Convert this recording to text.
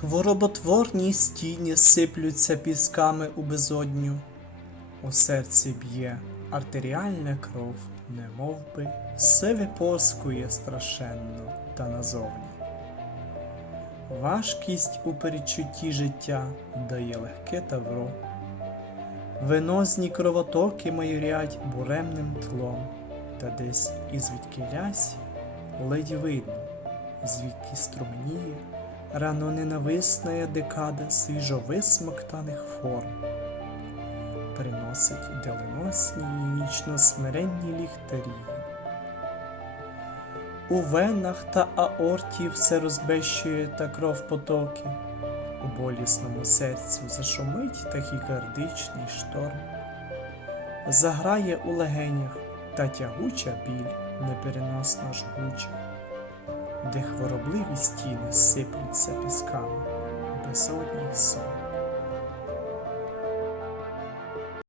Хвороботворні стіні сиплються пісками у безодню, у серці б'є артеріальна кров, немов би все випоскує страшенно та назовні. Важкість у передчутті життя дає легке тавро. Венозні кровотоки майорять буремним тлом, та десь із відкилясь ледь видно, звідки струменіє рано ненависна декада свіжовисмоктаних форм. Приносить доленосні і вічно смиренні ліхтарі. У венах та аорті все розбещує та кров потоки, у болісному серцю зашумить тахікардичний шторм, заграє у легенях та тягуча біль непереносно жгуча, де хворобливі стіни сиплються пісками, безодній сон.